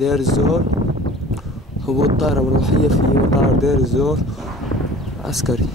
دير الزور. هبوط طائرة مروحية في مطار دير الزور عسكري.